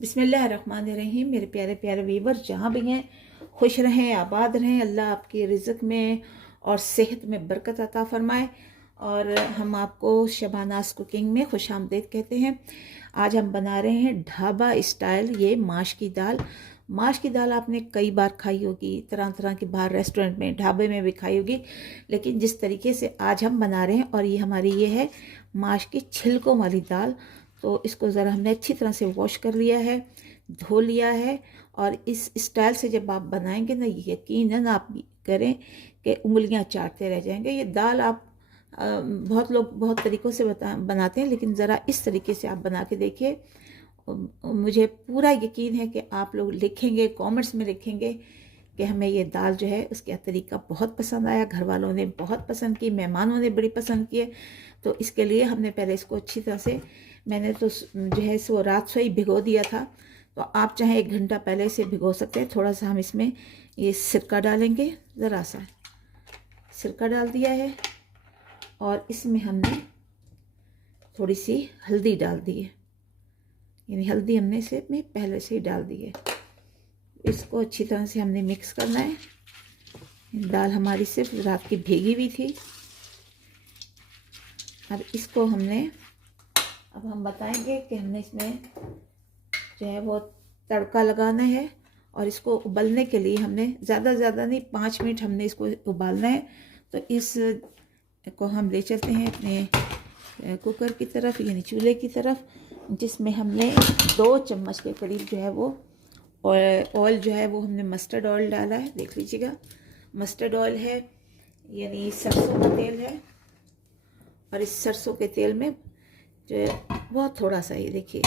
बिस्मिल्लाहिर्रहमानिर्रहीम। मेरे प्यारे प्यारे वीवर, जहाँ भी हैं खुश रहें, आबाद रहें। अल्लाह आपकी रिज़्क़ में और सेहत में बरकत अता फ़रमाए। और हम आपको शबानाज़ कुकिंग में खुश आमदीद कहते हैं। आज हम बना रहे हैं ढाबा स्टाइल ये माश की दाल। माश की दाल आपने कई बार खाई होगी, तरह तरह के बाहर रेस्टोरेंट में, ढाबे में भी खाई होगी, लेकिन जिस तरीके से आज हम बना रहे हैं, और ये हमारी ये है माश की छिलकों वाली दाल। तो इसको ज़रा हमने अच्छी तरह से वॉश कर लिया है, धो लिया है। और इस स्टाइल से जब आप बनाएंगे ना, यकीनन आप करें कि उंगलियां चाटते रह जाएंगे। ये दाल आप बहुत लोग बहुत तरीक़ों से बनाते हैं, लेकिन ज़रा इस तरीके से आप बना के देखिए। मुझे पूरा यकीन है कि आप लोग लिखेंगे, कमेंट्स में लिखेंगे कि हमें ये दाल जो है उसका तरीका बहुत पसंद आया, घर वालों ने बहुत पसंद की, मेहमानों ने बड़ी पसंद की। तो इसके लिए हमने पहले इसको अच्छी तरह से, मैंने तो जो है सो रात से ही भिगो दिया था। तो आप चाहे 1 घंटा पहले से भिगो सकते हैं। थोड़ा सा हम इसमें ये सिरका डालेंगे, ज़रा सा सिरका डाल दिया है, और इसमें हमने थोड़ी सी हल्दी डाल दी है, यानी हल्दी हमने इसे में पहले से ही डाल दी है। इसको अच्छी तरह से हमने मिक्स करना है। दाल हमारी सिर्फ रात की भीगी हुई थी। अब इसको अब हम बताएंगे कि हमने इसमें जो है वो तड़का लगाना है। और इसको उबलने के लिए हमने ज़्यादा नहीं, 5 मिनट हमने इसको उबालना है। तो इस को हम ले चलते हैं अपने कुकर की तरफ, यानी चूल्हे की तरफ, जिसमें हमने 2 चम्मच के करीब जो है वो ऑयल जो है वो हमने मस्टर्ड ऑयल डाला है। देख लीजिएगा, मस्टर्ड ऑयल है, यानी सरसों का तेल है। और इस सरसों के तेल में जो है बहुत थोड़ा सा, ये देखिए,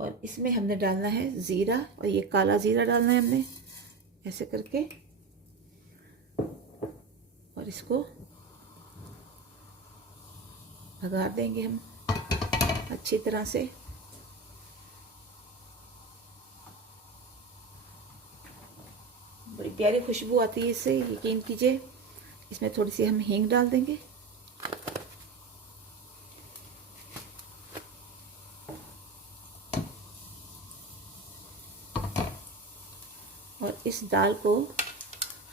और इसमें हमने डालना है ज़ीरा, और ये काला ज़ीरा डालना है हमने ऐसे करके। और इसको भगा देंगे हम अच्छी तरह से। बड़ी प्यारी खुशबू आती है इससे, यकीन कीजिए। इसमें थोड़ी सी हम हींग डाल देंगे। और इस दाल को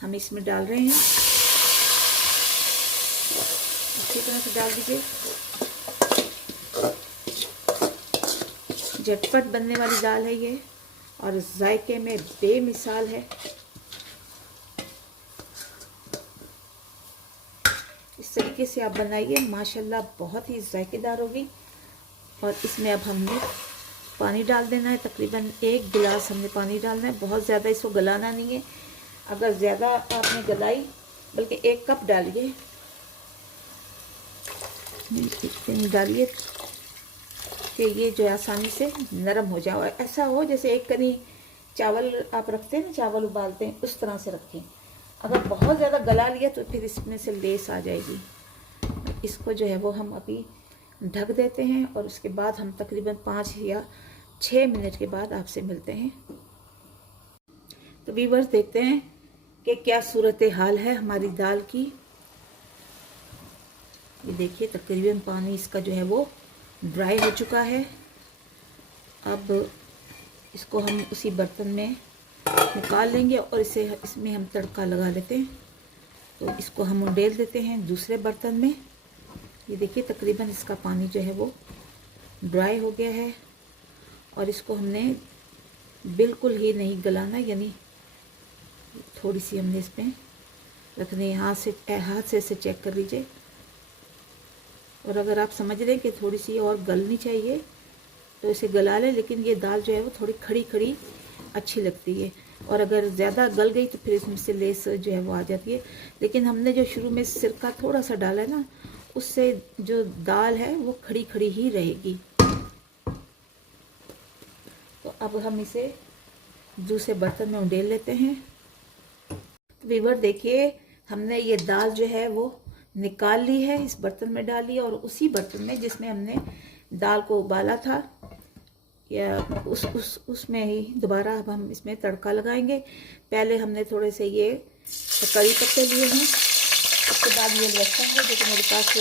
हम इसमें डाल रहे हैं, अच्छी तरह से डाल दीजिए। झटपट बनने वाली दाल है ये, और जायके में बेमिसाल है। इस तरीके से आप बनाइए, माशाल्लाह बहुत ही जायकेदार होगी। और इसमें अब हमने पानी डाल देना है, तकरीबन 1 गिलास हमने पानी डालना है। बहुत ज़्यादा इसको गलाना नहीं है। अगर ज़्यादा आपने गलाई, बल्कि 1 कप डालिए, इतनी डालिए कि ये जो आसानी से नरम हो जाए। ऐसा हो जैसे एक कनी चावल आप रखते हैं ना, चावल उबालते हैं, उस तरह से रखें। अगर बहुत ज़्यादा गला लिया तो फिर इसमें से लेस आ जाएगी। इसको जो है वो हम अभी ढक देते हैं, और उसके बाद हम तकरीबन 5 या 6 मिनट के बाद आपसे मिलते हैं। तो व्यूअर्स, देखते हैं कि क्या सूरत हाल है हमारी दाल की। ये देखिए, तकरीबन पानी इसका जो है वो ड्राई हो चुका है। अब इसको हम उसी बर्तन में निकाल लेंगे, और इसमें हम तड़का लगा लेते हैं। तो इसको हम उंडेल देते हैं दूसरे बर्तन में। ये देखिए, तकरीबन इसका पानी जो है वो ड्राई हो गया है। और इसको हमने बिल्कुल ही नहीं गलाना, यानी थोड़ी सी हमने इसमें रखनी है। हाथ से इसे चेक कर लीजिए। और अगर आप समझ रहे हैं कि थोड़ी सी और गलनी चाहिए तो इसे गला लें, लेकिन ये दाल जो है वो थोड़ी खड़ी खड़ी अच्छी लगती है। और अगर ज़्यादा गल गई तो फिर इसमें से लेस जो है वो आ जाती है। लेकिन हमने जो शुरू में सिरका थोड़ा सा डाला है ना, उससे जो दाल है वो खड़ी खड़ी ही रहेगी। तो अब हम इसे दूसरे बर्तन में उंडेल लेते हैं। व्यूअर देखिए, हमने ये दाल जो है वो निकाल ली है, इस बर्तन में डाली, और उसी बर्तन में जिसमें हमने दाल को उबाला था, या उसमें ही दोबारा अब हम इसमें तड़का लगाएंगे। पहले हमने थोड़े से ये कड़ी पत्ते लिए हैं, उसके बाद ये लहसुन है जो कि मेरे पास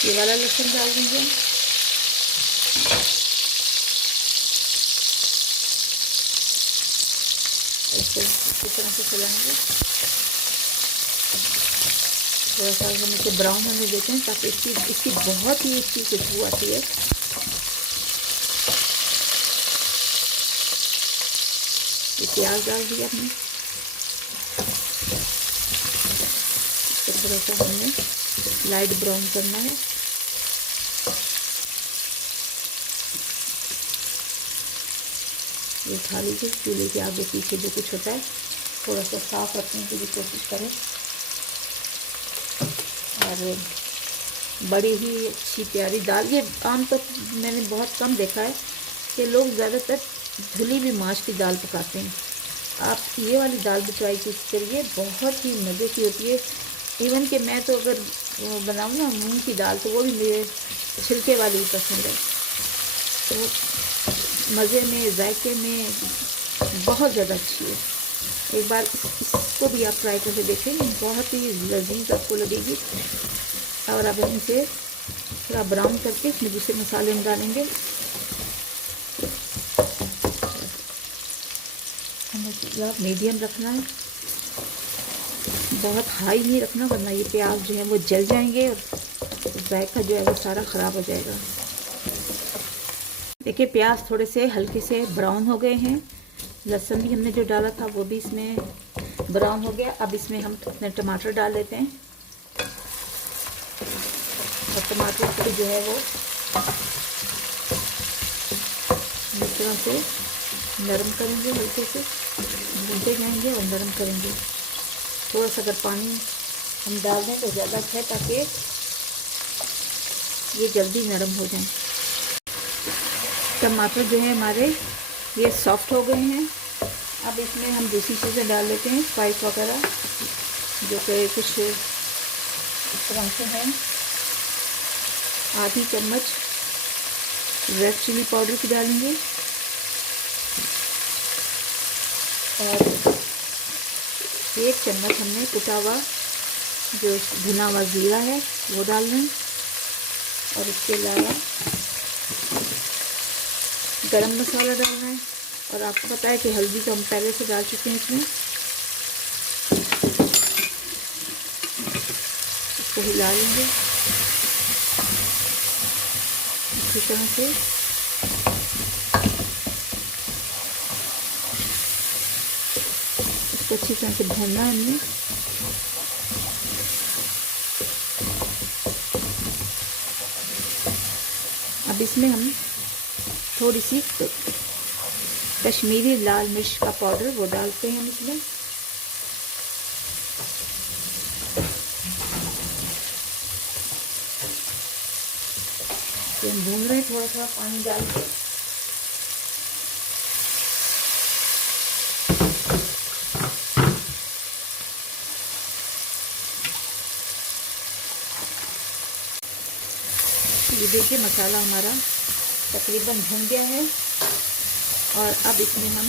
ये वाला लहसुन डाल दीजिए। इसको इस तरह से चलाएंगे, थोड़ा सा हम इसे ब्राउन होने देते हैं ताकि इसकी बहुत ही अच्छी खुशबू आती है। ये प्याज डाल दिया हमने, इसको थोड़ा सा हमने लाइट ब्राउन करना है। ये उठा लीजिए, चूल्हे के आगे पीछे जो कुछ होता है थोड़ा सा साफ रखने की भी कोशिश करें। और बड़ी ही अच्छी प्यारी दाल, ये आम तो मैंने बहुत कम देखा है कि लोग ज़्यादातर धुली हुई माश की दाल पकाते हैं। आप ये वाली दाल भी ट्राई करिए, बहुत ही मज़े की होती है। इवन कि मैं तो अगर बनाऊँ ना मूंग की दाल, तो वो भी मुझे छिलके वाली ही पसंद है। तो मज़े में, जायके में बहुत ज़्यादा अच्छी है। एक बार इसको भी आप ट्राई करके देखें, बहुत ही लजीज आपको लगेगी। और अब हम इसे थोड़ा ब्राउन करके इसमें दूसरे मसाले हम डालेंगे। हमें मीडियम रखना है, बहुत हाई नहीं रखना, वरना ये प्याज जो है वो जल जाएंगे और जायका जो है वो सारा ख़राब हो जाएगा। देखिए प्याज थोड़े से हल्के से ब्राउन हो गए हैं। लहसुन भी हमने जो डाला था वो भी इसमें ब्राउन हो गया। अब इसमें हम अपने टमाटर डाल लेते हैं और टमाटर को जो है वो इस तरह से नरम करेंगे, हल्के से भूनते जाएंगे और नरम करेंगे। थोड़ा सा अगर पानी हम डाल दें तो ज़्यादा अच्छा है, ताकि ये जल्दी नरम हो जाए। टमाटर जो है हमारे ये सॉफ्ट हो गए हैं। अब इसमें हम दूसरी चीज़ें डाल लेते हैं, स्पाइस वगैरह जो कि कुछ इस तरह से हैं। आधी चम्मच रेड चिली पाउडर की डालेंगे और 1 चम्मच हमने कुटा हुआ जो भुना हुआ ज़ीरा है वो डाल दें। और इसके अलावा गरम मसाला डालना है। और आपको पता है कि हल्दी तो हम पहले से डाल चुके हैं इसमें। इसको हिला लेंगे इसी तरह से। इसको अच्छी तरह से भूनना है हमने। अब इसमें हम थोड़ी सी कश्मीरी लाल मिर्च का पाउडर वो डालते हैं हम इसमें। तो हम भून रहे हैं थोड़ा थोड़ा पानी डाल के। ये देखिए मसाला हमारा तकरीबन भुन गया है। और अब इसमें हम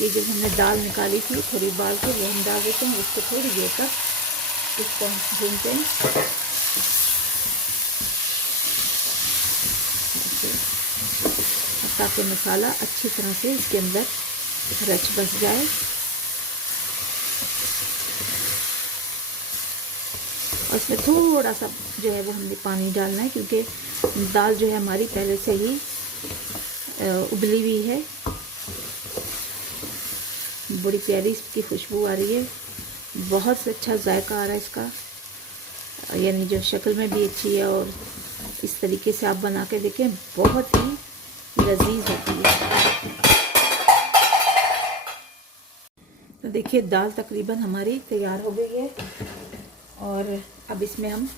ये जब हमने दाल निकाली थी थोड़ी उबाल के, वो हम डाल देते हैं। उसको थोड़ी देर तक इसको हम भूनते हैं ताकि मसाला अच्छी तरह से इसके अंदर रच बस जाए। और इसमें थोड़ा सा जो है वो हमने पानी डालना है, क्योंकि दाल जो है हमारी पहले से ही उबली हुई है। बड़ी प्यारी इसकी खुशबू आ रही है, बहुत अच्छा जायका आ रहा है इसका, यानी जो शक्ल में भी अच्छी है। और इस तरीके से आप बना के देखें, बहुत ही लजीज होती है। तो देखिए दाल तकरीबन हमारी तैयार हो गई है। और अब इसमें हम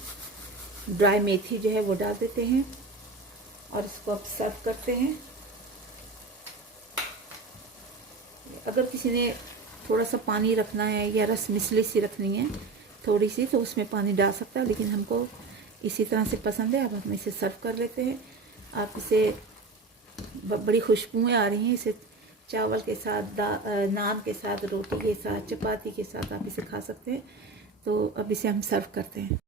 ड्राई मेथी जो है वो डाल देते हैं और इसको अब सर्व करते हैं। अगर किसी ने थोड़ा सा पानी रखना है या रस मिसली सी रखनी है थोड़ी सी, तो उसमें पानी डाल सकता है, लेकिन हमको इसी तरह से पसंद है। अब हम इसे सर्व कर लेते हैं। आप इसे बड़ी खुशबुएं आ रही हैं, इसे चावल के साथ, नान के साथ, रोटी के साथ, चपाती के साथ आप इसे खा सकते हैं। तो अब इसे हम सर्व करते हैं।